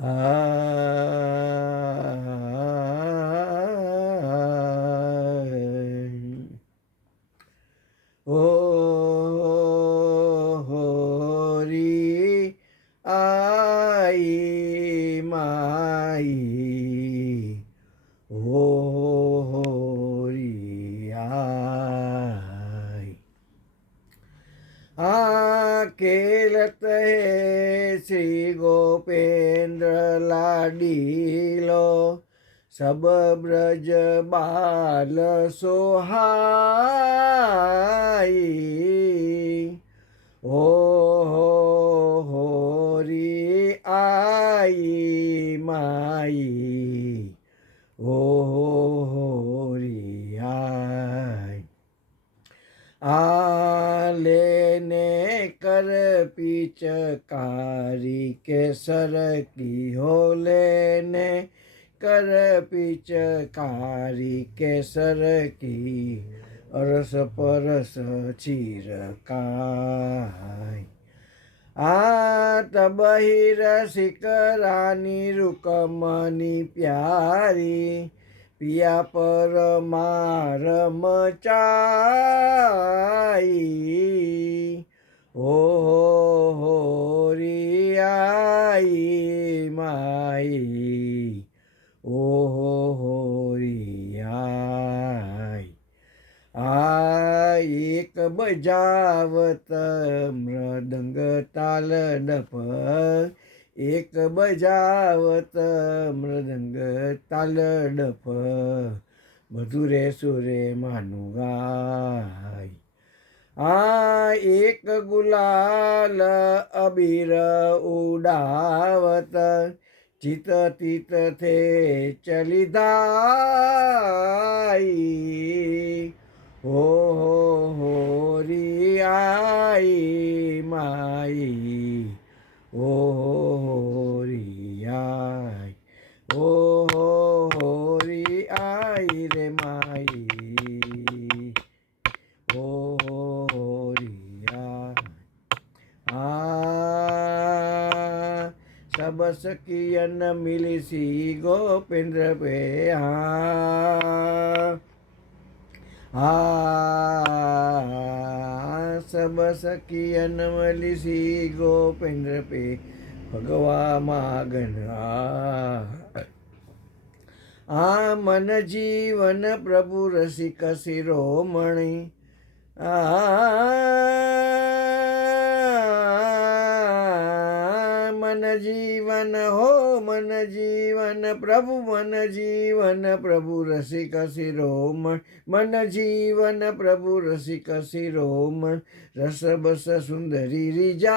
Oh, holy, I. Shri Gopendra લાડીલો સબ બ્રજ બાલ સોહાઈ ઓ હોરી આઈ पिचकारी केसर की हो लेने कर पिचकारी केसर की। अरस परस चीर काय रसिक बहिर सिकरानी रुकमनी प्यारी। पिया पर मार मचाई। ઓ હોરી આઈ માઈ ઓ હોરી આઈ આ એક બજાવત મૃદંગ તાલ ડપ એક બજાવત મૃદંગ તાલ ડપ મધુરે સુરે માનું ગાય આ એક ગુલાલ અબીર ઉડાવત ચિત તિત થે ચલી सब सखियन मिली सी गोपेंद्र पे हाँ हाँ सब सखियन मिली सी गोपेंद्र पे भगवा मागन आ मन जीवन प्रभु रसिक शिरोमणि આ મન જીવન હો મન જીવન પ્રભુ મન જીવન પ્રભુ રસિક શિરોમણ મન જીવન પ્રભુ રસિક શિરોમણ રસ બસ સુંદરી રીજાઈ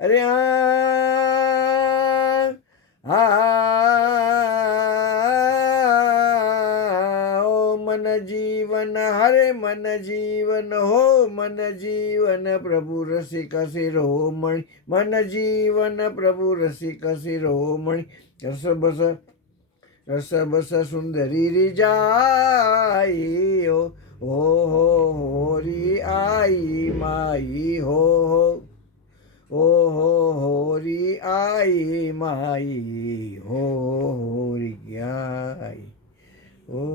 અરે આ આ मन जीवन, हरे मन जीवन, हो मन जीवन, प्रभु रसिक शिरोमणि मन जीवन, प्रभु रसिक शिरोमणि रस बस रस बस सुंदरी रिजाई हो हो हो रि आई, माई, हो हो ओ हो होरी आई, माई, हो रि आई ओ